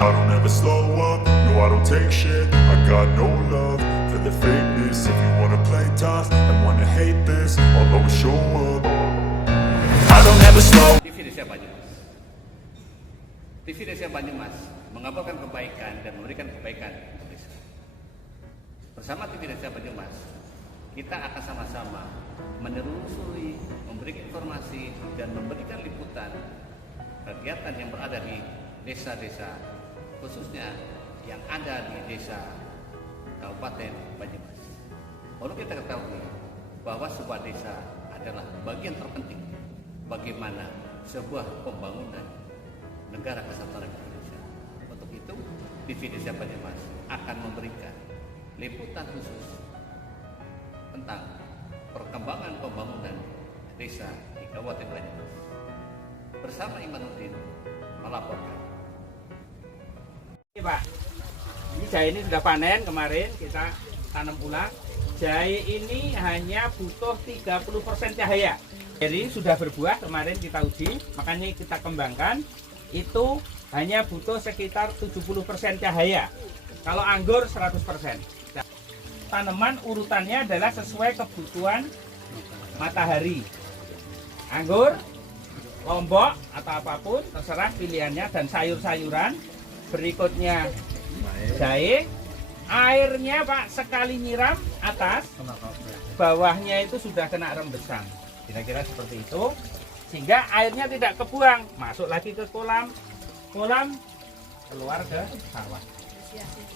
I don't ever slow up, no I don't take shit. I got no love for the fakeness. If you wanna play tough and wanna hate this, I'll always show up. I don't ever slow. TV Desa Banyumas. TV Desa Banyumas mengabarkan kebaikan dan memberikan kebaikan untuk desa. Bersama TV Desa Banyumas, kita akan sama-sama menelusuri, memberikan informasi dan memberikan liputan kegiatan yang berada di desa-desa, khususnya yang ada di desa Kabupaten Banyumas. Perlu kita ketahui bahwa sebuah desa adalah bagian terpenting bagaimana sebuah pembangunan negara kesatuan Republik Indonesia. Untuk itu, TV Desa Banyumas akan memberikan liputan khusus tentang perkembangan pembangunan desa di Kabupaten Banyumas. Bersama Imanuddin melaporkan. Ini Pak, ini jahe ini sudah panen kemarin, kita tanam ulang. Jahe ini hanya butuh 30% cahaya. Jadi sudah berbuah, kemarin kita uji, makanya kita kembangkan. Itu hanya butuh sekitar 70% cahaya. Kalau anggur 100%. Tanaman urutannya adalah sesuai kebutuhan matahari. Anggur, lombok atau apapun terserah pilihannya, dan sayur-sayuran. Berikutnya jahe. Airnya Pak sekali nyiram atas, bawahnya itu sudah kena rembesan. Kira-kira seperti itu, sehingga airnya tidak kebuang, masuk lagi ke kolam, keluar ke sawah.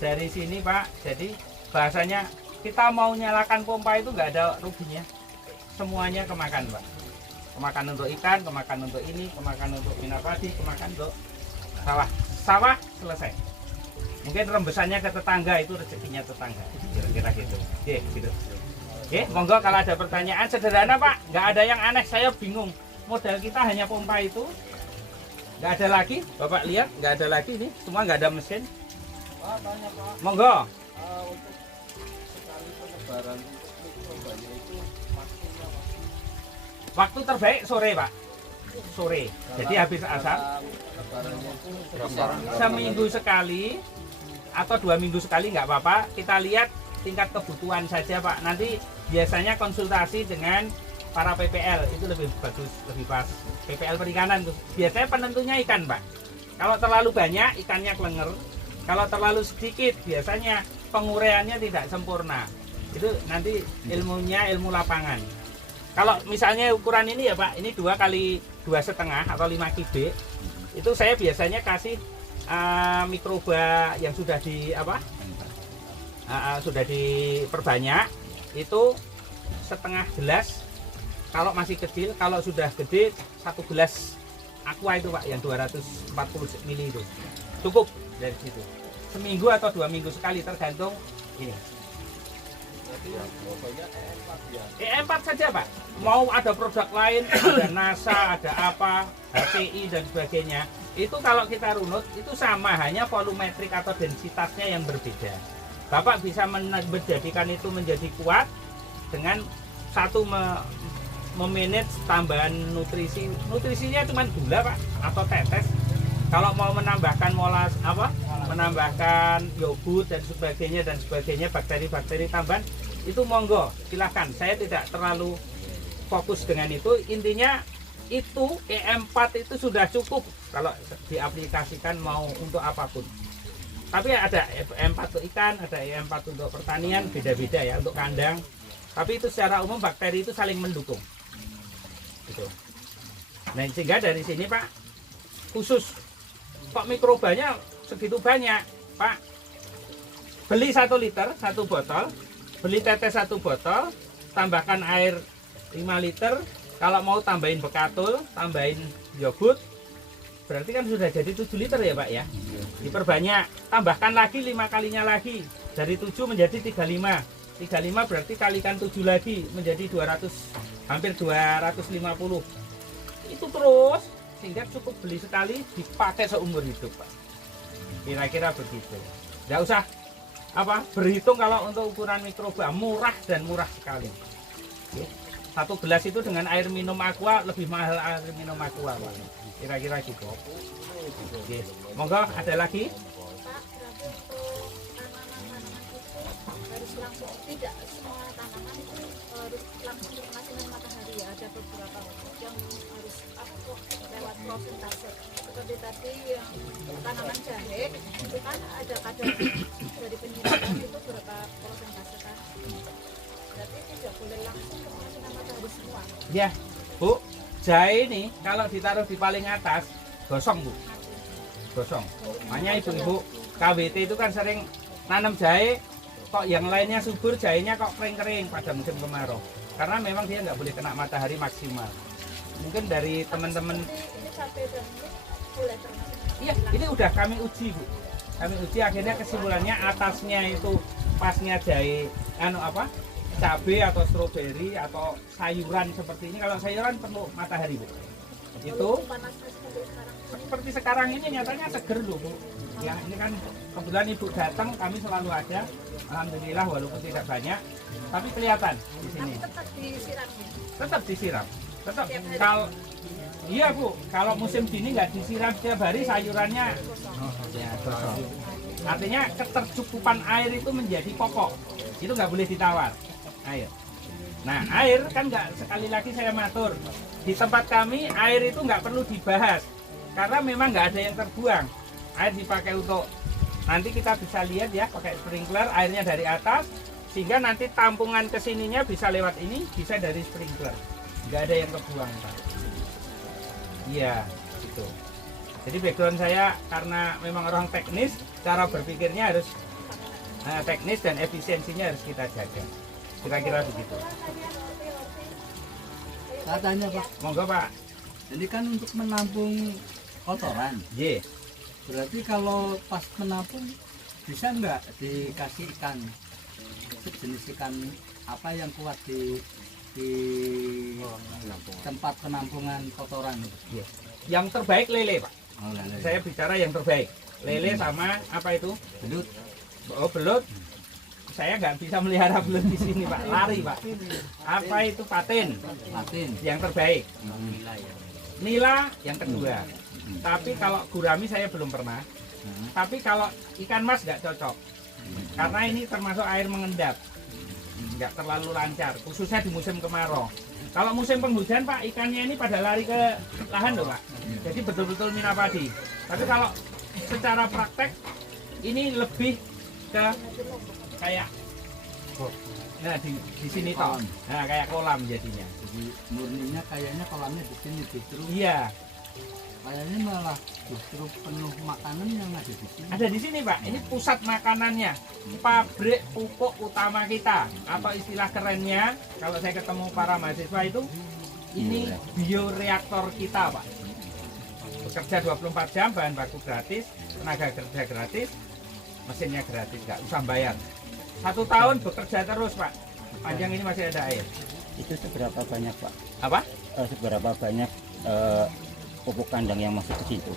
Dari sini Pak, jadi bahasanya kita mau nyalakan pompa itu nggak ada ruginya, semuanya kemakan Pak. Kemakan untuk ikan, kemakan untuk ini, kemakan untuk minar padi, kemakan untuk sawah selesai. Mungkin rembesannya ke tetangga, itu rezekinya tetangga, kira-kira gitu. Oke, gitu. Oke, monggo kalau ada pertanyaan sederhana Pak, nggak ada yang aneh, saya bingung. Modal kita hanya pompa itu, nggak ada lagi. Bapak lihat, nggak ada lagi nih, semua nggak ada mesin. Pak, tanya Pak. Monggo. Untuk sekali penebaran untuk mikrobanya itu maksimal Waktu terbaik sore Pak, sore. Jadi habis asar. penebarannya itu berapa? Seminggu sekali atau 2 minggu sekali nggak apa-apa. Kita lihat tingkat kebutuhan saja Pak. Nanti biasanya konsultasi dengan para PPL itu lebih bagus, lebih pas. PPL perikanan tuh biasanya penentunya ikan Pak. Kalau terlalu banyak ikannya kelenger, kalau terlalu sedikit biasanya penguraiannya tidak sempurna. Itu nanti ilmunya ilmu lapangan. Kalau misalnya ukuran ini ya Pak, ini 2 kali 2,5 atau 5 kubik, itu saya biasanya kasih mikroba yang sudah sudah diperbanyak, itu setengah gelas. Kalau masih kecil, kalau sudah gede 1 gelas aqua itu Pak, yang 240 ml itu cukup dari situ. Seminggu atau 2 minggu sekali tergantung ini. Jadi mikrobanya E4 ya. E4 saja Pak. Mau ada produk lain, ada NASA, ada apa, HPI dan sebagainya. Itu kalau kita runut itu sama, hanya volumetrik atau densitasnya yang berbeda. Bapak bisa menjadikan itu menjadi kuat dengan satu memanage tambahan nutrisi. Nutrisinya cuma gula Pak, atau tetes. Kalau mau menambahkan menambahkan yogurt dan sebagainya, bakteri-bakteri tambahan, itu monggo, silahkan. Saya tidak terlalu fokus dengan itu. Intinya itu E4 itu sudah cukup kalau diaplikasikan mau untuk apapun. Tapi ada E4 untuk ikan, ada E4 untuk pertanian, beda-beda ya untuk kandang. Tapi itu secara umum bakteri itu saling mendukung. Gitu. Nah, sehingga dari sini Pak, khusus kok mikrobanya segitu banyak Pak, beli 1 liter 1 botol, beli tetes 1 botol, tambahkan air 5 liter. Kalau mau tambahin bekatul, tambahin yogurt, berarti kan sudah jadi 7 liter ya Pak ya. Diperbanyak, tambahkan lagi 5 kalinya lagi, dari 7 menjadi 35. 35 berarti kalikan 7 lagi menjadi 200, hampir 250. Itu terus sehingga cukup beli sekali, dipakai seumur hidup Pak. Kira-kira begitu. Nggak usah berhitung kalau untuk ukuran mikroba, murah dan murah sekali. Oke. 1 gelas itu dengan air minum aqua lebih mahal air minum aqua Pak. kira-kira gitu. Oke. Monggo ada lagi? Pak, berarti untuk tanaman-tanaman itu harus langsung, tidak semua tanaman itu harus langsung terkena sinar matahari ya. Ada beberapa yang harus lewat prosentase. Seperti tadi yang tanaman jahe itu kan ada kadar dari penyiraman itu berapa prosentase kan. Berarti tidak boleh langsung terkena sinar matahari semua. Ya, Bu. Jahe ini kalau ditaruh di paling atas gosong, Bu. Gosong. Makanya ibu-ibu KWT itu kan sering nanam jahe, kok yang lainnya subur, jahenya kok kering-kering pada musim kemarau. Karena memang dia nggak boleh kena matahari maksimal. Mungkin dari teman-teman, Ini cabai dan ini boleh terkena sinar. iya ini udah kami uji, Bu. Kami uji akhirnya kesimpulannya atasnya itu pasnya jahe, cabai atau stroberi atau sayuran seperti ini. Kalau sayuran perlu matahari, Bu. Itu Panasnya seperti sekarang. seperti sekarang ini nyatanya seger loh, Bu. Ya, ini kan kebetulan Ibu datang, kami selalu ada. Alhamdulillah walaupun tidak banyak, tapi kelihatan di sini. Tapi tetap disiram ya. Tetap disiram. Tetap Tiap hari. kalau iya, Bu, kalau musim dini nggak disiram setiap hari sayurannya ya gosong. Artinya ketercukupan air itu menjadi pokok. Itu nggak boleh ditawar. Air. Nah, air kan nggak, sekali lagi saya matur, di tempat kami air itu nggak perlu dibahas karena memang nggak ada yang terbuang. Air dipakai untuk, nanti kita bisa lihat ya, pakai sprinkler, airnya dari atas sehingga nanti tampungan kesininya bisa lewat ini, bisa dari sprinkler, nggak ada yang terbuang, Pak. Iya, gitu. Jadi background saya karena memang orang teknis, cara berpikirnya harus teknis dan efisiensinya harus kita jaga. Kira-kira begitu. Saya tanya Pak, Monggo, Pak. ini kan untuk menampung kotoran. Ye. Berarti kalau pas menampung bisa nggak dikasih ikan, sejenis ikan apa yang kuat di tempat penampungan kotoran? Ye. Yang terbaik lele, Pak. Oh, lele. Saya bicara yang terbaik. Lele sama apa itu? Belut. Oh, belut. Saya nggak bisa melihara belut di sini, Pak. Lari, Pak. Apa itu patin? Patin. Yang terbaik. Hmm. Nila yang kedua. Tapi kalau gurami saya belum pernah. Tapi kalau ikan mas nggak cocok. Karena ini termasuk air mengendap. Nggak terlalu lancar, khususnya di musim kemarau. Kalau musim penghujan, Pak, ikannya ini pada lari ke lahan loh, Pak. Jadi betul-betul mina padi. Tapi kalau secara praktek ini lebih ke kayak nah di sini toh. Nah, kayak kolam jadinya. Jadi murninya kayaknya kolamnya di sini justru. Iya, Kayaknya malah justru penuh makanan yang ada di sini. ada di sini, Pak. Ini pusat makanannya. Pabrik pupuk utama kita. Atau istilah kerennya kalau saya ketemu para mahasiswa itu ini bioreaktor kita, Pak. Bekerja 24 jam, bahan baku gratis, tenaga kerja gratis, mesinnya gratis, nggak usah bayar. 1 tahun bekerja terus, Pak. Panjang ini masih ada air. Itu seberapa banyak Pak? Apa? Seberapa banyak pupuk kandang yang masuk ke situ?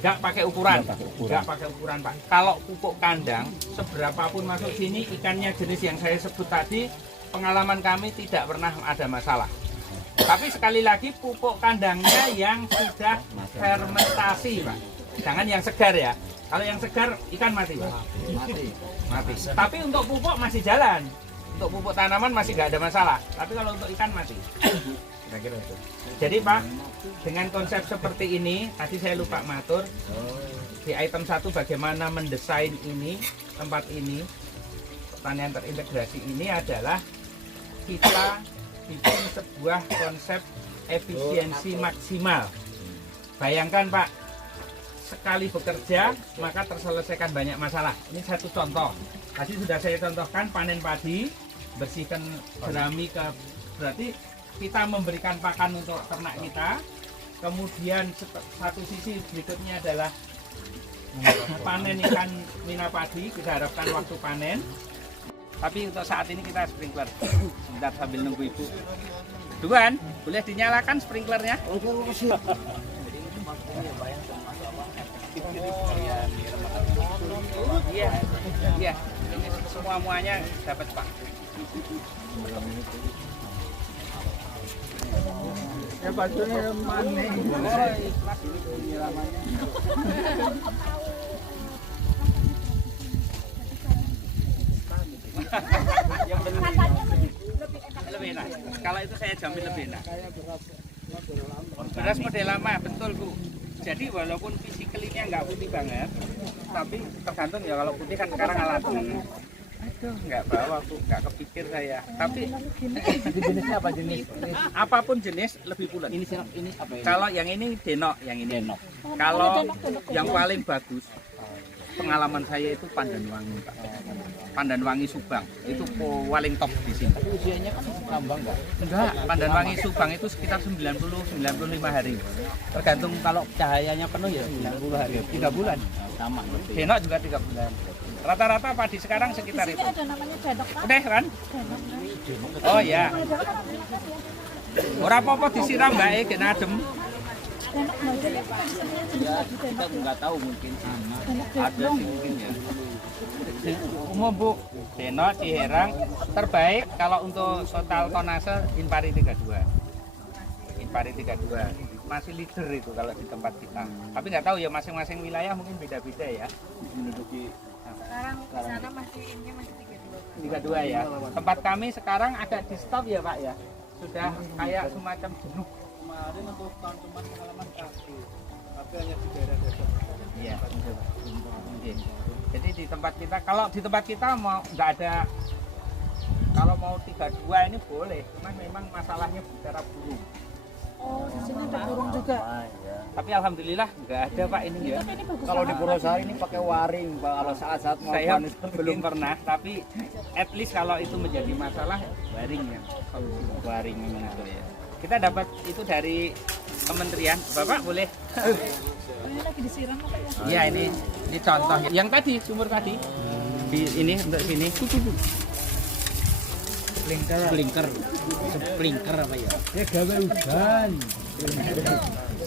Nggak pakai ukuran. Nggak pakai ukuran. Nggak pakai ukuran, Pak. Kalau pupuk kandang, seberapapun masuk sini, ikannya jenis yang saya sebut tadi, pengalaman kami tidak pernah ada masalah. Tapi sekali lagi pupuk kandangnya yang sudah fermentasi, Pak. Jangan yang segar ya. Kalau yang segar ikan mati, Pak. Mati. Tapi untuk pupuk masih jalan. Untuk pupuk tanaman masih nggak ada masalah. Tapi kalau untuk ikan mati. Kira-kira itu. Jadi Pak, dengan konsep seperti ini, tadi saya lupa matur. Di item 1 bagaimana mendesain ini, tempat ini, pertanian terintegrasi ini adalah kita bikin sebuah konsep efisiensi maksimal. Bayangkan Pak, sekali bekerja maka terselesaikan banyak masalah. Ini satu contoh. Tadi sudah saya contohkan panen padi, bersihkan jerami ke, berarti kita memberikan pakan untuk ternak kita. Kemudian satu sisi berikutnya adalah panen ikan mina padi, kita harapkan waktu panen. Tapi untuk saat ini kita sprinkler. Sebentar sambil nunggu ibu. Tuan, boleh dinyalakan sprinklernya? Iya, iya. Ini semua-muanya dapat Pak. Ya bajone maneh. Yang penting Katanya lebih enak. lebih enak. Kalau itu saya jamin lebih enak. Beras model lama, betul Bu. Jadi walaupun fisikalinya nggak putih banget, tapi tergantung ya, kalau putih kan sekarang alami. Aduh, nggak bawa Bu, nggak kepikir saya. Tapi Jenisnya apa jenis? apapun jenis lebih pulen. Ini apa ini? Kalau yang ini denok, yang ini Denok. Kalau yang paling bagus, pengalaman saya itu Pandanwangi Pak. Pandanwangi Subang itu paling top di sini. Usianya kan tambah nggak? Enggak, Pandanwangi Subang itu sekitar 90-95 hari. Tergantung Kalau cahayanya penuh ya 90 hari. 3 bulan. Sama. Denok juga 3 bulan. Rata-rata padi sekarang Di sekitar sini itu. ada namanya denok Pak. Udah kan? Denok. Oh ya. Kalau denok kan namanya kan ya. Ora apa-apa disiram Mbak kena adem. Denok nggak ada Pak. Di sini jenis lagi Kita denok. nggak tahu mungkin sama. Denok Ada denok. sih mungkin ya. Umum Bu, Denok, Ciherang terbaik kalau untuk total tonase Impari 32. Impari 32 masih leader itu kalau di tempat kita. Tapi nggak tahu ya, masing-masing wilayah mungkin beda-beda ya. Menduduki Sekarang di sana masih ini masih 32. 32 ya. Tempat kami sekarang agak di stop ya Pak ya. Sudah kayak semacam jenuh. Kemarin untuk teman-teman pengalaman kaki, tapi hanya di daerah desa. Iya. Oke. Jadi di tempat kita, kalau di tempat kita mau nggak ada, kalau mau 32 ini boleh, cuman memang masalahnya bicara burung. Oh, di sini ada burung juga. Tapi alhamdulillah nggak ada Pak ini ya. Tapi ini bagus Kalau di banget. Purwosari ini pakai waring, Pak. Kalau saat-saat mau Saya panis belum pernah, tapi at least kalau itu menjadi masalah, waring ya. Waring memang itu ya. Kita dapat itu dari kementerian. Bapak boleh? Ini lagi disiram apa ya? Iya ini contoh. Yang tadi sumur tadi di ini untuk sini. Sprinkler apa ya? Ya gawe udan.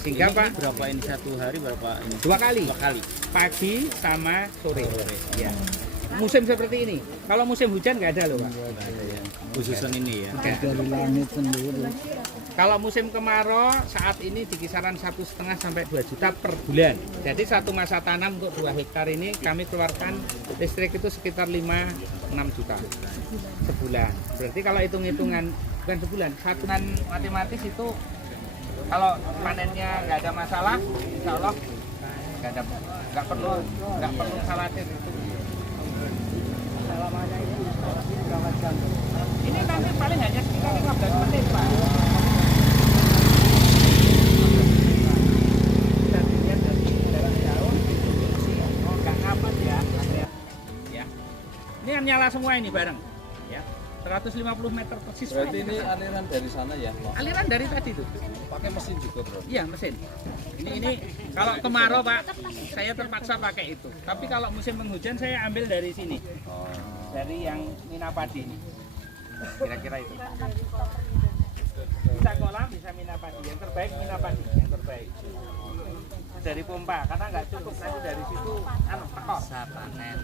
Sehingga Pak Berapa ini satu hari berapa ini? 2 kali. 2 kali. Pagi sama sore. Ya. Musim seperti ini. Kalau musim hujan nggak ada loh Pak. Khususan ini ya. Dari langit sendiri. Kalau musim kemarau saat ini di kisaran 1,5 sampai 2 juta per bulan. Jadi satu masa tanam untuk 2 hektar ini kami keluarkan listrik itu sekitar 5-6 juta sebulan. Berarti kalau hitung-hitungan bukan sebulan, satuan matematis itu kalau panennya nggak ada masalah, insya Allah nggak perlu khawatir itu. Ini nanti paling hanya sekitar 15 menit Pak. Dan dilihat dari jarak jauh, oh nggak ngapet ya. Ya. Ini kan nyala semua ini bareng. Ya. 150 meter persis. Pak. Berarti ini aliran dari sana ya, Pak? Aliran dari tadi tuh. Pakai mesin juga, Bro? Iya mesin. Ini kalau kemarau Pak, saya terpaksa pakai itu. Tapi kalau musim penghujan saya ambil dari sini, dari yang Minapadi ini. Kira-kira itu. Bisa kolam, bisa Minapadi. Yang terbaik Minapadi, yang terbaik. Dari pompa, karena nggak cukup nanti dari situ tekor. Panen.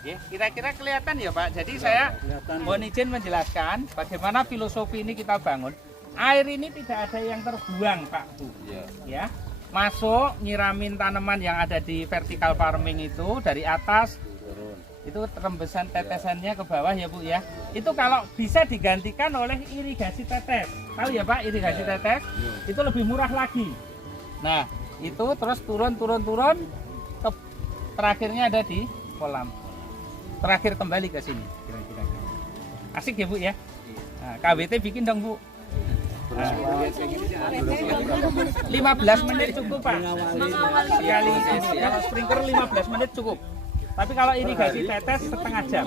Ya, kira-kira kelihatan ya Pak. Jadi saya mohon izin menjelaskan bagaimana filosofi ini kita bangun. Air ini tidak ada yang terbuang Pak Bu. Ya, masuk nyiramin tanaman yang ada di vertical farming itu dari atas. Itu rembesan tetesannya ke bawah ya Bu ya. Itu kalau bisa digantikan oleh irigasi tetes. Tahu ya Pak irigasi tetes? Itu lebih murah lagi. Nah, itu terus turun terakhirnya ada di kolam. Terakhir kembali ke sini kira-kira. Asik ya Bu ya. Nah, KWT bikin dong Bu. Nah, 15 menit cukup Pak. Sekali kalau sprinkler 15 menit cukup. Tapi kalau irigasi tetes setengah jam.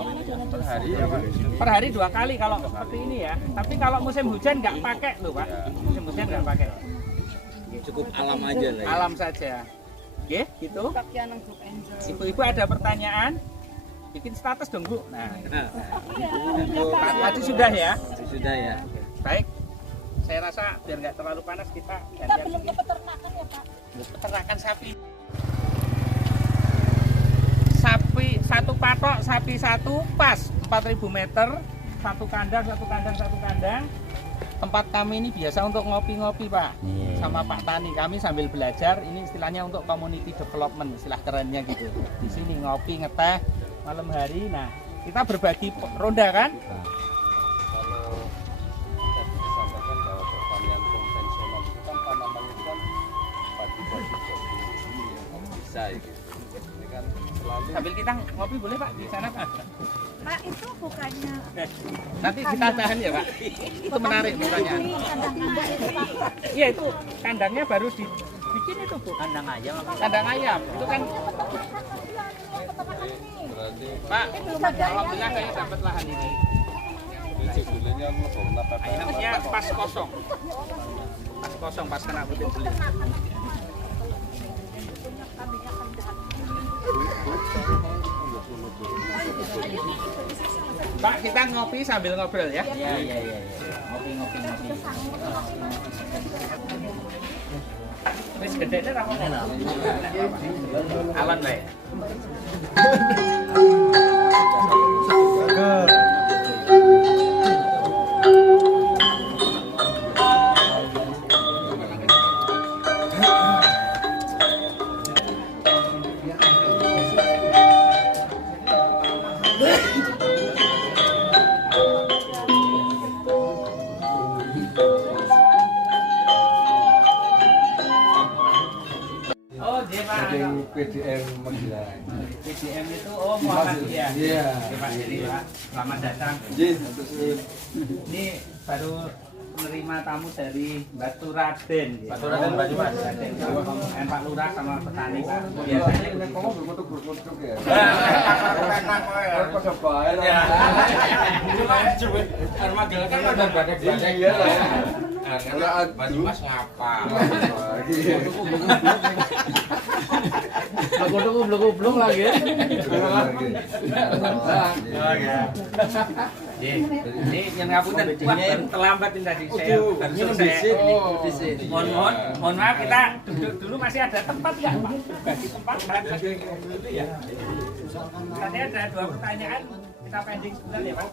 Per hari 2 kali kalau seperti ini ya. Tapi kalau musim hujan nggak pakai loh Pak. Musim hujan nggak pakai. Cukup alam aja lah ya. Alam saja. Oke, gitu. Ibu-ibu ada pertanyaan? Bikin status dong Bu. Nah, tadi sudah ya. Sudah ya. Baik. Saya rasa biar nggak terlalu panas kita Kita belum ke peternakan ya Pak. peternakan sapi. Sapi satu patok, sapi satu pas 4.000 meter, satu kandang. tempat kami ini biasa untuk ngopi-ngopi Pak, sama Pak Tani. Kami sambil belajar, ini istilahnya untuk community development, istilah kerennya gitu. Di sini ngopi, ngeteh, malam hari. Nah, kita berbagi ronda kan? Kalau tadi disampaikan bahwa pertanian konvensional itu kan tanaman itu kan padi-padi jagung bisa gitu. Ini kan selalu Sambil kita ngopi boleh Pak di sana Pak? Pak itu bukannya Nanti kita tahan ya Pak. Itu menarik pertanyaan. kandang itu Pak. Iya itu kandangnya baru dibikin itu Bu. Kandang ayam. Kandang ayam itu kan berarti Pak. Alhamdulillah saya dapat lahan ini. judulnya belum apa Ayamnya pas kosong. Pas kosong pas kena puting beliung. Pak kita ngopi sambil ngobrol ya. Iya. Ngopi. Wis gedene ra apa. Awan bae. Oh, dia Pak. PDM Magelang. PDM itu Muhammad ya. Iya. Oke, Pak, jadi Pak, selamat datang. Ini baru menerima tamu dari Batu Raden. Batu Raden Banyumas. Dan Pak Lurah sama petani Pak. Biasanya Ini kamu berkutuk ya. Cuma Magelang kan ada badai-badai. Iya lah. Karena Banyumas ngapa? Belum lagi. Ini yang ngapunten, wah baru terlambat ini tadi saya baru selesai. Mohon maaf kita duduk dulu masih ada tempat nggak Pak? Bagi tempat dulu ya. Tadi ada 2 pertanyaan kita pending sebentar ya Pak.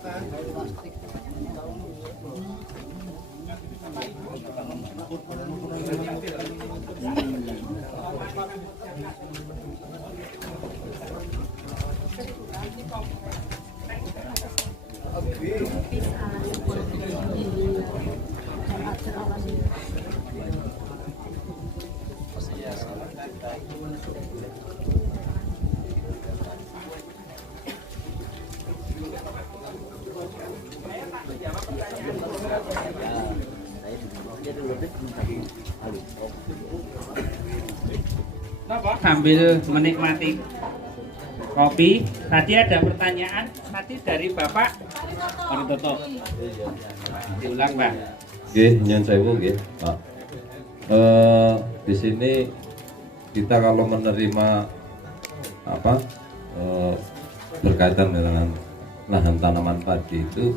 Sambil menikmati kopi, tadi ada pertanyaan tadi dari Bapak Paritoto. Diulang Pak. Nggih, nyen sewu nggih, Pak. Di sini kita kalau menerima berkaitan dengan lahan tanaman padi itu,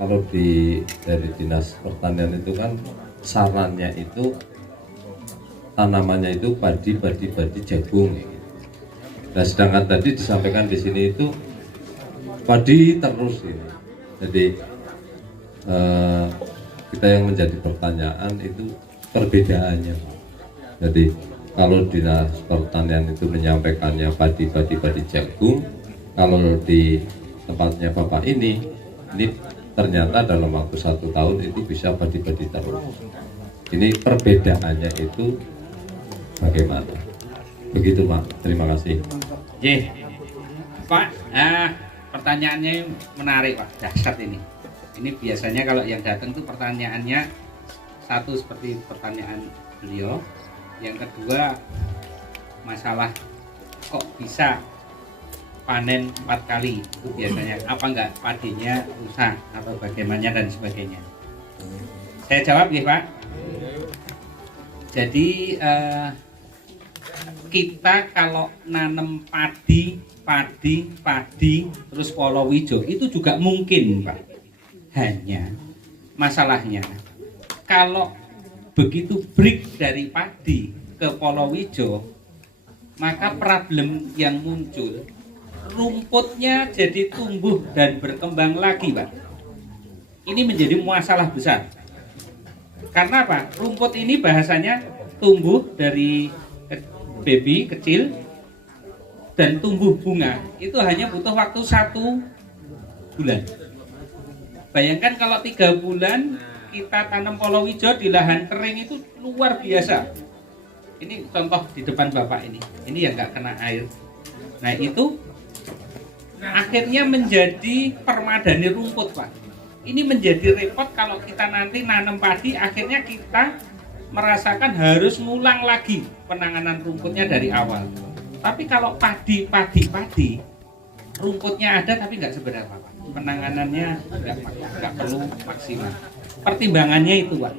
kalau dari Dinas Pertanian itu kan sarannya itu tanamannya itu padi jagung. Nah, sedangkan tadi disampaikan di sini itu padi terus ini. Jadi kita yang menjadi pertanyaan itu perbedaannya. Jadi kalau Dinas Pertanian itu menyampaikannya padi jagung, kalau di tempatnya Bapak ini ternyata dalam waktu 1 tahun itu bisa padi terus. Ini perbedaannya itu bagaimana? Begitu Pak, terima kasih. Pak, pertanyaannya menarik Pak, dahsyat ini. Ini biasanya kalau yang datang tuh pertanyaannya satu seperti pertanyaan beliau, yang kedua masalah kok bisa panen 4 kali itu biasanya, apa enggak padinya rusak atau bagaimana dan sebagainya. Saya jawab ya Pak. Jadi kita kalau nanam padi terus palawija itu juga mungkin Pak. Hanya masalahnya kalau begitu break dari padi ke palawija, maka problem yang muncul rumputnya jadi tumbuh dan berkembang lagi Pak. Ini menjadi masalah besar. Karena apa? Rumput ini bahasanya tumbuh dari baby kecil dan tumbuh bunga itu hanya butuh waktu 1 bulan. Bayangkan kalau 3 bulan kita tanam palawija di lahan kering itu luar biasa. Ini contoh di depan Bapak ini yang nggak kena air. Nah itu akhirnya menjadi permadani rumput, Pak. Ini menjadi repot kalau kita nanti nanam padi, akhirnya kita merasakan harus ngulang lagi penanganan rumputnya dari awal. Tapi kalau padi, rumputnya ada tapi nggak seberapa, Pak. Penanganannya nggak perlu maksimal. Pertimbangannya itu, Pak.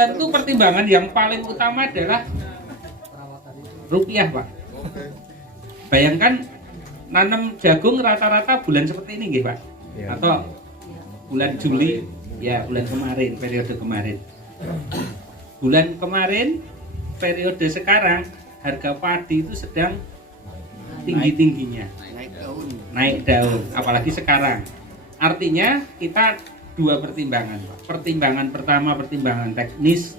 Tentu pertimbangan yang paling utama adalah rupiah, Pak. Bayangkan nanam jagung rata-rata bulan seperti ini, nggih, Pak. Atau bulan Juli, ya bulan kemarin, periode kemarin. Bulan kemarin, periode sekarang, harga padi itu sedang tinggi-tingginya. Naik daun, apalagi sekarang. Artinya kita 2 pertimbangan. Pertimbangan pertama, pertimbangan teknis,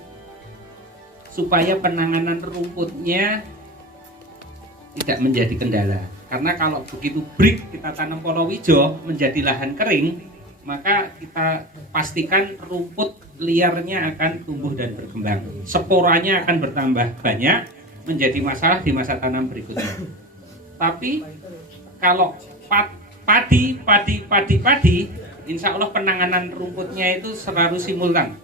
supaya penanganan rumputnya tidak menjadi kendala. Karena kalau begitu break kita tanam palawija menjadi lahan kering, maka kita pastikan rumput liarnya akan tumbuh dan berkembang. Sporanya akan bertambah banyak, menjadi masalah di masa tanam berikutnya. Tapi kalau padi, insya Allah penanganan rumputnya itu selalu simultan,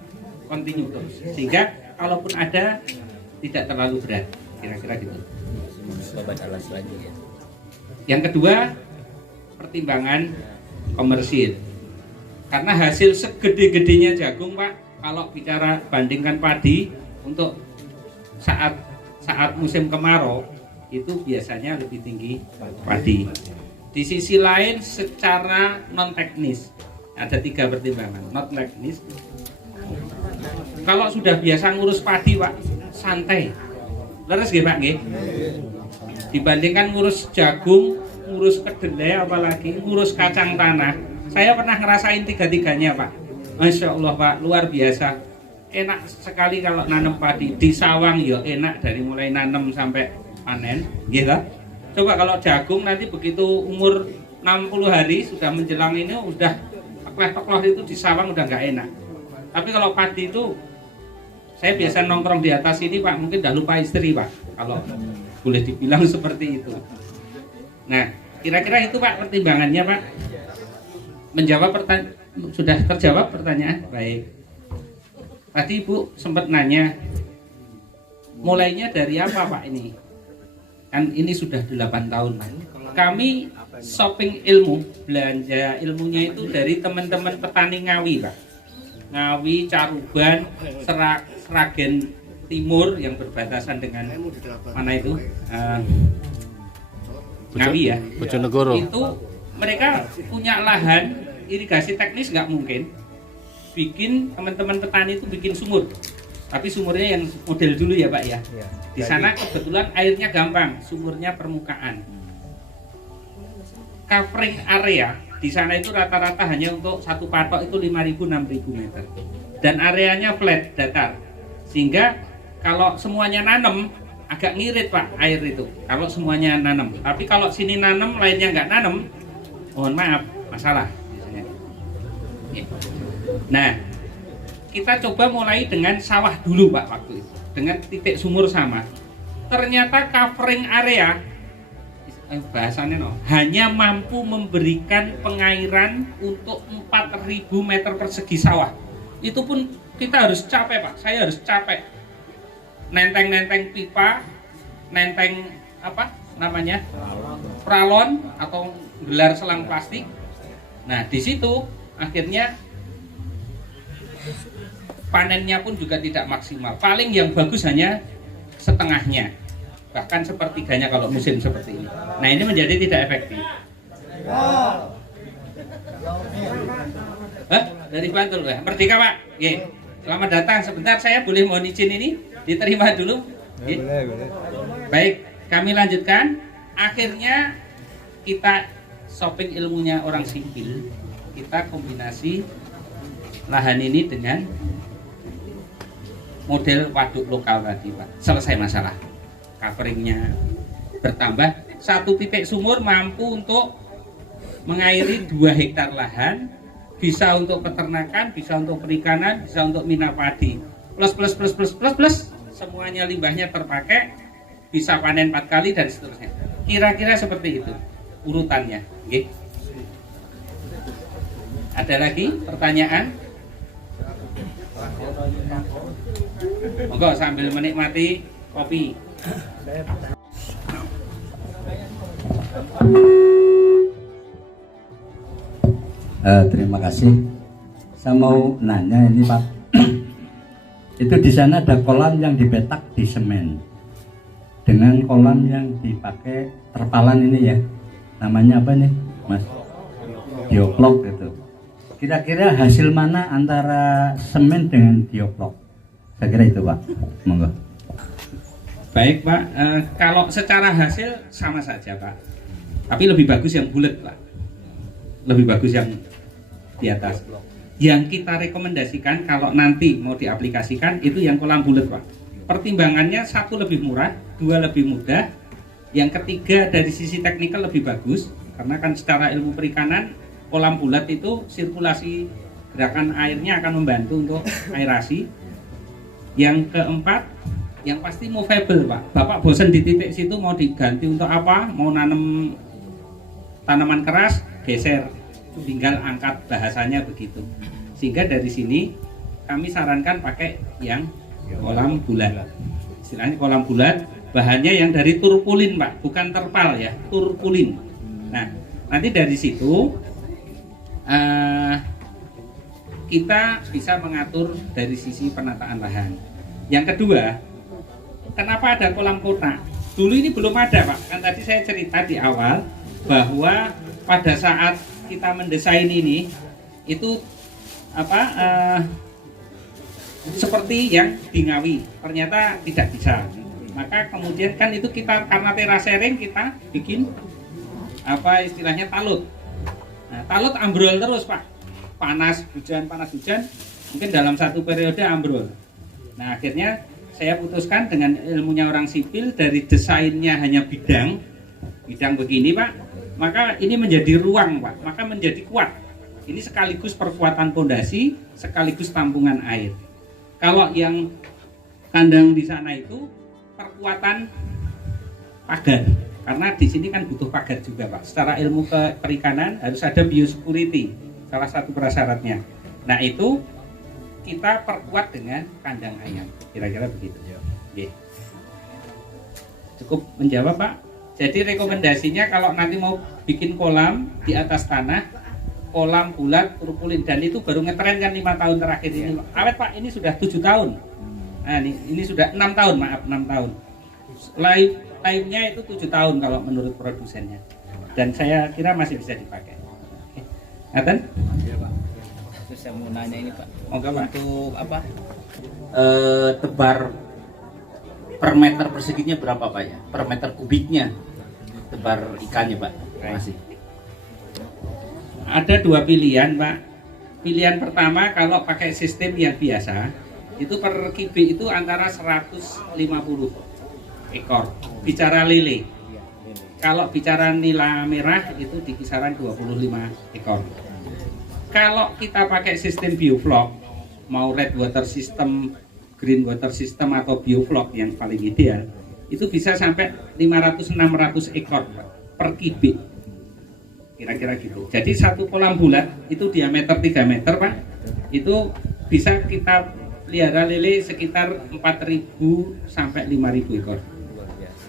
kontinu terus. Sehingga kalaupun ada, tidak terlalu berat, kira-kira gitu. Yang kedua, pertimbangan komersil. Karena hasil segede-gedenya jagung, Pak, kalau bicara bandingkan padi untuk saat musim kemarau itu biasanya lebih tinggi padi. Di sisi lain secara non teknis ada 3 pertimbangan. Non teknis, kalau sudah biasa ngurus padi, Pak, santai. Leres nggih, Pak, nggih? Dibandingkan ngurus jagung, ngurus kedelai, apalagi ngurus kacang tanah. Saya pernah ngerasain 3-tiganya, Pak. Masya Allah, Pak, luar biasa. Enak sekali kalau nanam padi. Di sawang ya enak dari mulai nanam sampai panen, gitu. Coba kalau jagung nanti begitu umur 60 hari sudah menjelang ini udah tekleh-tekleh itu di sawang udah nggak enak. Tapi kalau padi itu saya biasa nongkrong di atas ini, Pak, mungkin udah lupa istri, Pak, kalau boleh dibilang seperti itu. Nah, kira-kira itu, Pak, pertimbangannya, Pak. Menjawab sudah terjawab pertanyaan? Baik. Tadi Ibu sempat nanya, mulainya dari apa, Pak, ini? Kan ini sudah 8 tahun. Kami shopping ilmu, belanja ilmunya itu dari teman-teman petani Ngawi, Pak. Ngawi, Caruban, Sragen Timur yang berbatasan dengan mana itu? Ngawi ya. Bojonegoro. Itu mereka punya lahan irigasi teknis nggak mungkin. Teman-teman petani itu bikin sumur. Tapi sumurnya yang model dulu ya, Pak ya. Di sana kebetulan airnya gampang, sumurnya permukaan. Covering area di sana itu rata-rata hanya untuk satu patok itu 5.000-6.000 meter. Dan areanya flat, datar. Sehingga kalau semuanya nanam agak ngirit, Pak, air itu. Kalau semuanya nanam. Tapi kalau sini nanam, lainnya nggak nanam, mohon maaf, masalah biasanya. Nah, kita coba mulai dengan sawah dulu, Pak, waktu itu. Dengan titik sumur sama. Ternyata covering area bahasanya hanya mampu memberikan pengairan untuk 4.000 meter persegi sawah. Itu pun kita harus capek, Pak. Saya harus capek. Nenteng-nenteng pipa, nenteng apa namanya? Pralon atau gelar selang plastik. Nah, di situ akhirnya panennya pun juga tidak maksimal. Paling yang bagus hanya setengahnya, bahkan sepertiganya kalau musim seperti ini. Nah, ini menjadi tidak efektif. Dari Bantul ya, Merdeka, Pak. Ye. Selamat datang. Sebentar saya boleh mohon izin ini diterima dulu. Boleh. Baik, kami lanjutkan. Akhirnya kita shopping ilmunya orang sipil. Kita kombinasi lahan ini dengan model waduk lokal tadi Pak. Selesai masalah. Coveringnya bertambah, satu titik sumur mampu untuk mengairi 2 hektar lahan, bisa untuk peternakan, bisa untuk perikanan, bisa untuk mina padi. Plus, semuanya limbahnya terpakai, bisa panen 4 kali dan seterusnya. Kira-kira seperti itu urutannya. Oke. Ada lagi pertanyaan? Monggo sambil menikmati kopi. Terima kasih. Saya mau nanya ini Pak. Itu di sana ada kolam yang dipetak di semen dengan kolam yang dipakai terpalan ini ya. Namanya apa nih, Mas? Bioblok itu. Kira-kira hasil mana antara semen dengan bioblok? Saya kira itu Pak. Monggo. Baik Pak, kalau secara hasil sama saja Pak. Tapi lebih bagus yang bulat Pak. Lebih bagus yang di atas. Yang kita rekomendasikan kalau nanti mau diaplikasikan itu yang kolam bulat Pak. Pertimbangannya 1 lebih murah, 2 lebih mudah, yang ketiga dari sisi teknikal lebih bagus karena kan secara ilmu perikanan kolam bulat itu sirkulasi gerakan airnya akan membantu untuk aerasi. Yang keempat, yang pasti movable Pak. Bapak bosan di titik situ mau diganti untuk apa? Mau nanam tanaman keras, geser, tinggal angkat, bahasanya begitu. Sehingga dari sini kami sarankan pakai yang kolam bulat. Istilahnya kolam bulat, bahannya yang dari turpulin Pak, bukan terpal ya, turpulin. Nah, nanti dari situ kita bisa mengatur dari sisi penataan lahan. Yang kedua, kenapa ada kolam kotak? Dulu ini belum ada Pak, kan tadi saya cerita di awal bahwa pada saat kita mendesain ini itu seperti yang di Ngawi, ternyata tidak bisa. Maka kemudian kan itu kita karena terasering kita bikin istilahnya talut. Nah, talut ambrol terus Pak, panas hujan, mungkin dalam satu periode ambrol. Nah akhirnya saya putuskan dengan ilmunya orang sipil, dari desainnya hanya bidang begini Pak, maka ini menjadi ruang Pak, maka menjadi kuat. Ini sekaligus perkuatan pondasi, sekaligus tampungan air. Kalau yang kandang di sana itu perkuatan pagar, karena di sini kan butuh pagar juga Pak. Secara ilmu perikanan harus ada biosecurity, salah satu prasyaratnya. Nah itu kita perkuat dengan kandang ayam, kira-kira begitu. Oke. Cukup menjawab Pak. Jadi rekomendasinya kalau nanti mau bikin kolam di atas tanah, kolam bulat turpulin, dan itu baru ngetren kan 5 tahun terakhir ini. Awet Pak, ini sudah 7 tahun. Nah ini sudah 6 tahun, maaf 6 tahun. Lifetime-nya itu 7 tahun kalau menurut produsennya. Dan saya kira masih bisa dipakai. Oke. Ngaten? Iya Pak. Terus saya mau nanya ini Pak. Moga Pak. Untuk apa? Tebar per meter perseginya berapa Pak ya? Per meter kubiknya tebar ikannya Pak. Terima kasih. Ada 2 pilihan Pak. Pilihan pertama kalau pakai sistem yang biasa, itu per kubik itu antara 150 ekor. Bicara lele. Kalau bicara nila merah itu di kisaran 25 ekor. Kalau kita pakai sistem bioflok, mau red water system, green water system atau bioflok yang paling ideal, itu bisa sampai 500-600 ekor per kubik. Kira-kira gitu. Jadi satu kolam bulat itu diameter 3 meter Pak, itu bisa kita pelihara lele sekitar 4.000 sampai 5.000 ekor.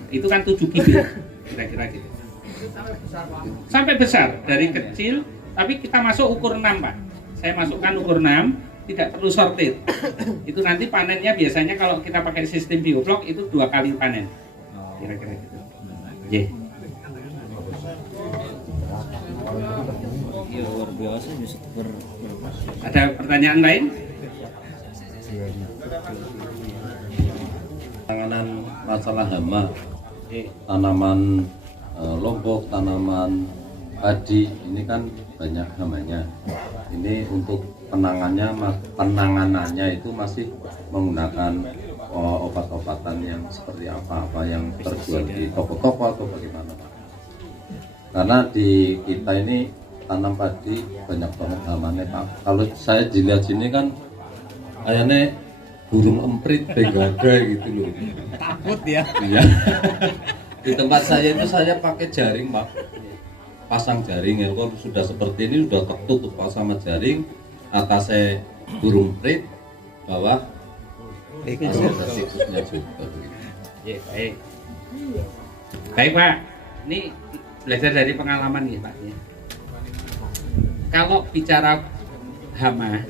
Itu kan 7 kubik, kira-kira gitu. Sampai besar, dari kecil, tapi kita masuk ukur 6 Pak. Saya masukkan ukur 6, tidak perlu sortir. Itu nanti panennya biasanya kalau kita pakai sistem bioflok itu 2 kali panen. Kira-kira gitu. Yeah. Iya luar biasa bisa Ada pertanyaan lain? Penanganan masalah hama, tanaman lombok, tanaman padi, ini kan banyak hamanya. Ini untuk penanganannya itu masih menggunakan obat-obatan yang seperti apa yang terjual di toko-toko atau bagaimana Pak? Karena di kita ini tanam padi banyak banget hamanya Pak. Kalau saya dilihat sini kan kayaknya burung emprit begada gitu loh. Takut ya. Iya. Di tempat saya itu saya pakai jaring Pak, pasang jaring ya. Kalau sudah seperti ini sudah tertutup sama jaring, atasnya burung emprit, bawah tikusnya juga. Ya, baik. Baik Pak, ini belajar dari pengalaman nih Pak. Kalau bicara hama,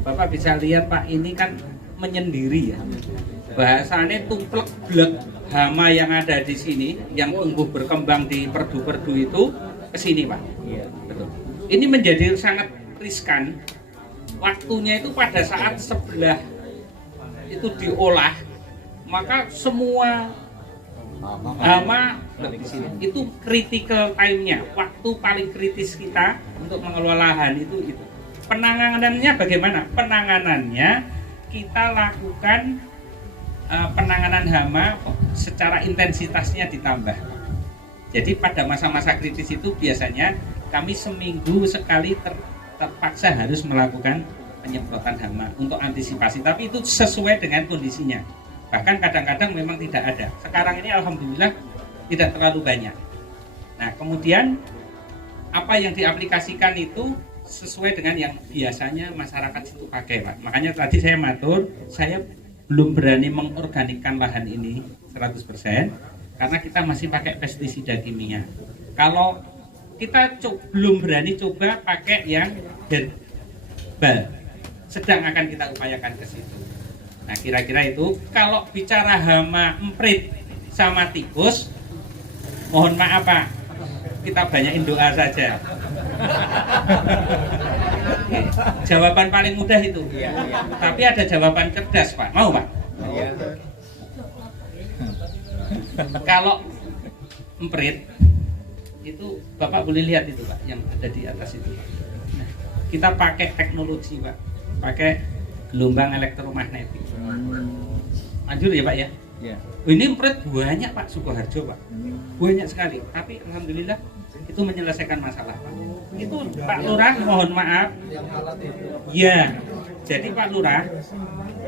Bapak bisa lihat Pak, ini kan menyendiri ya. Bahasanya tumplek blek hama yang ada di sini, yang tumbuh berkembang di perdu-perdu itu ke sini Pak. Iya, betul. Ini menjadi sangat riskan. Waktunya itu pada saat sebelah itu diolah, maka semua hama di sini. Itu critical time-nya, waktu paling kritis kita untuk mengelola lahan itu. Penanganannya bagaimana? Penanganannya kita lakukan penanganan hama secara intensitasnya ditambah. Jadi pada masa-masa kritis itu biasanya kami seminggu sekali terpaksa harus melakukan penyemprotan hama untuk antisipasi. Tapi itu sesuai dengan kondisinya. Bahkan kadang-kadang memang tidak ada. Sekarang ini alhamdulillah tidak terlalu banyak. Nah kemudian apa yang diaplikasikan itu sesuai dengan yang biasanya masyarakat situ pakai Pak. Makanya tadi saya matur, saya belum berani mengorganikkan lahan ini 100% karena kita masih pakai pestisida kimia. Kalau kita belum berani coba pakai yang herbal, sedang akan kita upayakan ke situ. Nah kira-kira itu. Kalau bicara hama emprit sama tikus, mohon maaf Pak, kita banyakin doa saja. Jawaban paling mudah itu. Tapi ada jawaban cerdas Pak. Mau Pak? Kalau emprit itu Bapak boleh lihat itu Pak, yang ada di atas itu. Nah, kita pakai teknologi Pak, pakai gelombang elektromagnetik. Anjur ya Pak ya? Ini emprit banyak Pak, Sukoharjo Pak, banyak sekali. Tapi alhamdulillah itu menyelesaikan masalah Pak. Itu Pak Lurah mohon maaf. Ya, jadi Pak Lurah,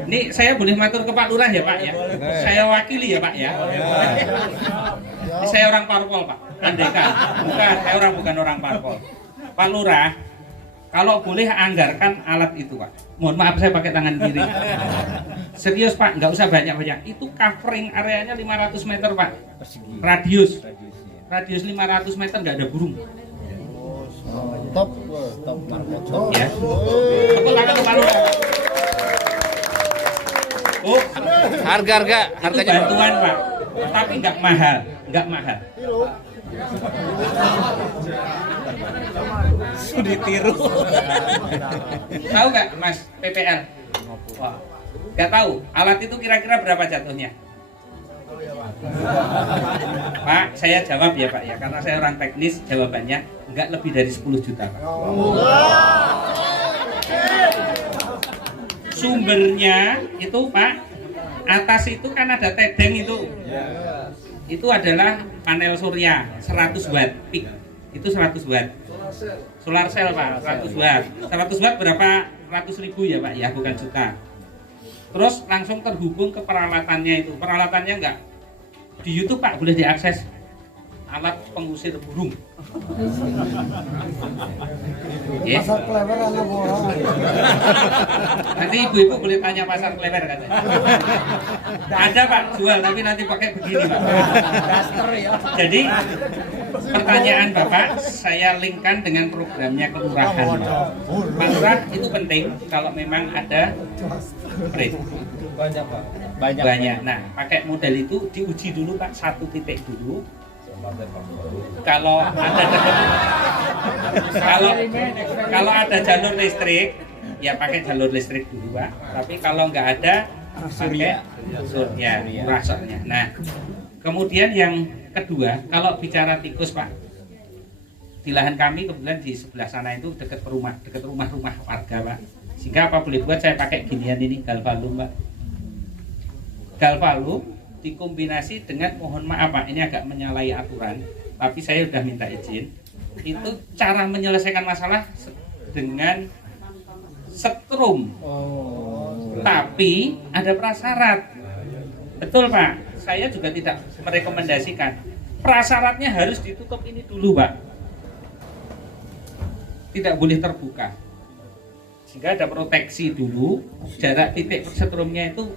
ini saya boleh matur ke Pak Lurah ya Pak ya. Saya wakili ya Pak ya. Ini saya orang parpol Pak. Andaikan, bukan orang parpol. Pak Lurah, kalau boleh anggarkan alat itu Pak. Mohon maaf saya pakai tangan kiri. Serius Pak, nggak usah banyak-banyak. Itu covering areanya 500 meter Pak. Radius 500 meter nggak ada burung. Top Marco. Ya. Tepuk tangan ke Pak Lurah. Oh, harganya bantuan Pak. Tapi nggak mahal. Sudah ditiru. Tahu nggak Mas PPL? Wah, nggak tahu. Alat itu kira-kira berapa jatuhnya? Pak, saya jawab ya Pak ya, karena saya orang teknis, jawabannya nggak lebih dari 10 juta Pak. Sumbernya itu Pak, atas itu kan ada tedeng itu. Itu adalah panel surya 100 watt peak. Itu 100 watt. Solar cell Pak, 100 watt. 100 watt berapa ratus ribu ya Pak ya, bukan juta. Terus langsung terhubung ke peralatannya itu. Peralatannya enggak di YouTube Pak, boleh diakses. Alat pengusir burung. Yes. Pasar Klewer anak orang. Nanti ibu-ibu boleh tanya pasar Klewer katanya. Ada Pak jual, tapi nanti pakai begini Pak. Jadi pertanyaan Bapak saya linkkan dengan programnya kelurahan. Pak Lurah itu penting kalau memang ada rate. Banyak Pak. Banyak. Nah, pakai model itu diuji dulu Pak, 1 titik dulu. Kalau ada jalur listrik, ya pakai jalur listrik dulu Pak. Tapi kalau nggak ada, pakai surya, murah soalnya. Nah, kemudian yang kedua, kalau bicara tikus Pak, di lahan kami kebetulan di sebelah sana itu dekat rumah-rumah warga Pak. Sehingga apa boleh buat saya pakai ginian ini galvalum Pak. Galvalum dikombinasi dengan, mohon maaf Pak, ini agak menyalahi aturan, tapi saya sudah minta izin. Itu cara menyelesaikan masalah dengan setrum. Tapi ada prasyarat. Betul Pak, saya juga tidak merekomendasikan. Prasyaratnya harus ditutup ini dulu Pak. Tidak boleh terbuka. Sehingga ada proteksi dulu, jarak titik setrumnya itu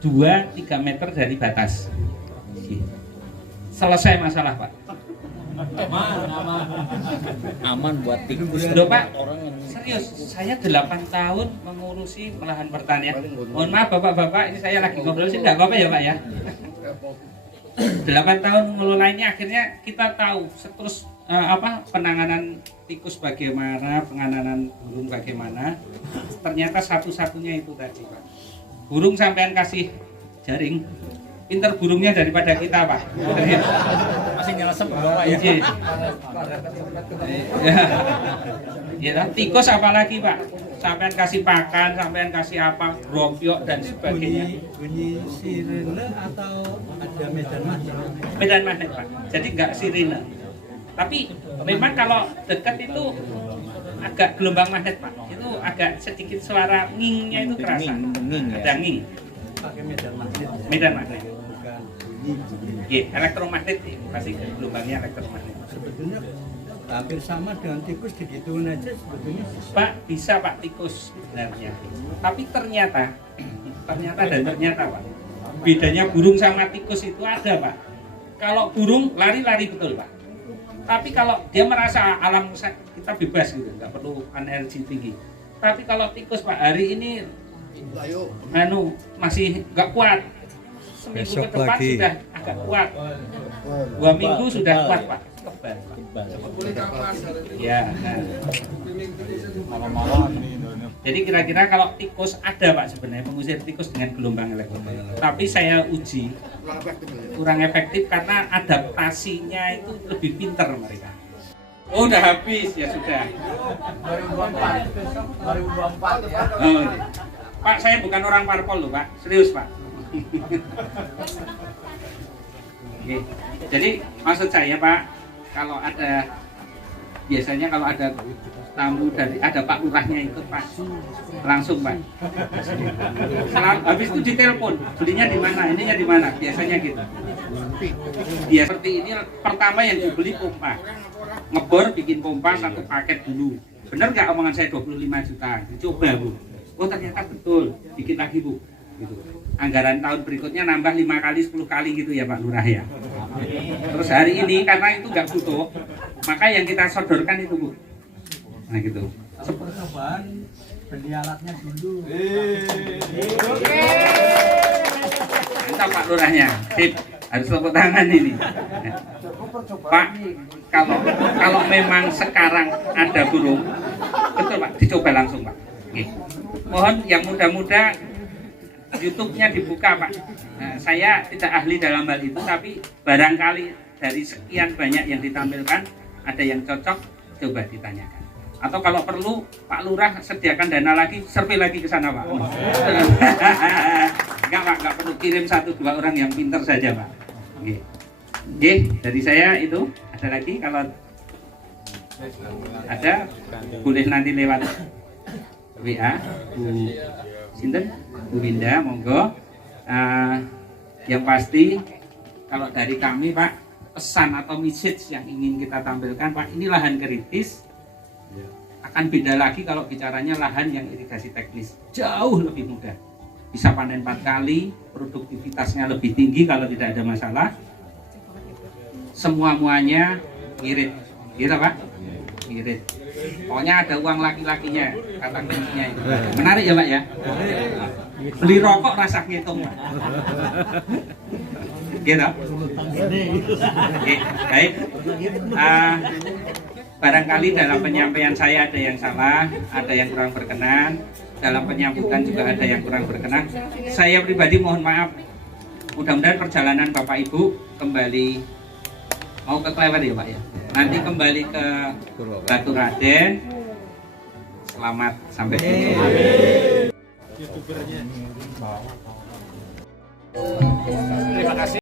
2-3 meter dari batas. Selesai masalah Pak. Aman buat tikus. Loh Pak, serius, saya 8 tahun mengurusi lahan pertanian. Mohon maaf Bapak-bapak, ini saya lagi ngobrol sih, enggak apa-apa ya Pak ya. 8 tahun mengelolanya, akhirnya kita tahu terus penanganan tikus bagaimana, penanganan burung bagaimana. Ternyata satu-satunya itu tadi Pak. Burung sampean kasih jaring, pinter burungnya daripada kita Pak. Masih nyelesep Bapak ya. Ya, tikus apalagi Pak. Sampean kasih pakan, sampean kasih apa, bropiok dan sebagainya. Bunyi sirene atau ada medan magnet? Medan magnet Pak. Jadi nggak sirine. Tapi memang kalau dekat itu agak gelombang magnet Pak. Itu agak sedikit suara ngingnya itu kerasa. Ada nging. Pakai medan magnet. Medan magnet. Bukan bunyi. Iya, elektromagnet pasti gelombangnya elektromagnet. Sebetulnya hampir sama dengan tikus, digituin aja sebetulnya. Pak, bisa Pak tikus sebenarnya. Tapi ternyata Pak, bedanya burung sama tikus itu ada Pak. Kalau burung lari-lari betul Pak. Tapi kalau dia merasa alam kita bebas gitu, nggak perlu energi tinggi. Tapi kalau tikus Pak, hari ini masih nggak kuat. Seminggu ke depan sudah agak kuat. 2 minggu sudah kuat Pak. Kebal. Ya. Jadi kira-kira kalau tikus ada Pak sebenarnya mengusir tikus dengan gelombang elektromagnet. Tapi saya uji kurang efektif karena adaptasinya itu lebih pinter mereka. Oh, udah habis ya sudah. 2024 ya. Oh, Pak, saya bukan orang parpol loh Pak, serius Pak. Oke. Jadi maksud saya Pak, biasanya kalau ada tamu dari ada Pak Lurahnya itu Pak, langsung Pak. Habis itu ditelepon, belinya di mana, ininya di mana, biasanya gitu. Biasa seperti ini pertama yang dibeli pompa, ngebor bikin pompa 1 paket dulu. Bener nggak omongan saya 25 juta? Dicoba Bu. Oh ternyata betul, bikin lagi Bu. Gitu. Anggaran tahun berikutnya nambah 5 kali, 10 kali gitu ya Pak Lurah ya. Terus hari ini karena itu nggak butuh, maka yang kita sodorkan itu Bu. Nah gitu. Percobaan beli alatnya dulu. Mantap Pak Lurahnya, sip, harus tepuk tangan ini. Pak, kalau memang sekarang ada burung, betul Pak, dicoba langsung Pak. Oke. Mohon yang muda-muda YouTube-nya dibuka Pak. Nah, saya tidak ahli dalam hal itu, tapi barangkali dari sekian banyak yang ditampilkan ada yang cocok, coba ditanyakan. Atau kalau perlu Pak Lurah sediakan dana lagi, survei lagi ke sana Pak. Enggak Pak, enggak perlu kirim 1-2 orang yang pintar saja Pak. Oke. Oke, dari saya itu ada lagi kalau ada boleh nanti lewat WA Bu Sinten, Bu Winda, monggo. Yang pasti kalau dari kami Pak, pesan atau message yang ingin kita tampilkan Pak, ini lahan kritis. Akan beda lagi kalau bicaranya lahan yang irigasi teknis, jauh lebih mudah. Bisa panen 4 kali, produktivitasnya lebih tinggi kalau tidak ada masalah. Semua-muanya ngirit, gitu Pak? Ngirit. Pokoknya ada uang laki-lakinya, kata kuncinya itu. Menarik ya Pak ya? Beli rokok rasa ngitung Pak. Gitu? Oke, baik. Barangkali dalam penyampaian saya ada yang salah, ada yang kurang berkenan. Dalam penyambutan juga ada yang kurang berkenan. Saya pribadi mohon maaf. Mudah-mudahan perjalanan Bapak Ibu kembali mau ke Klewer ya Pak ya. Nanti kembali ke Batu Raden. Selamat sampai tujuan. Terima kasih.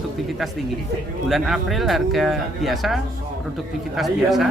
Produktivitas tinggi. Bulan April harga biasa, produktivitas biasa.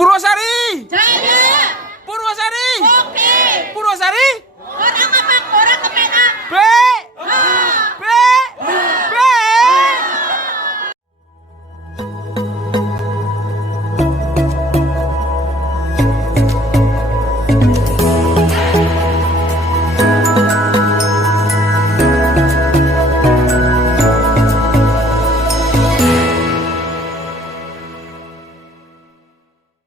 Purwosari. Jaya. Purwosari. Oke. Purwosari. Orang apa? Orang kepenak. Be.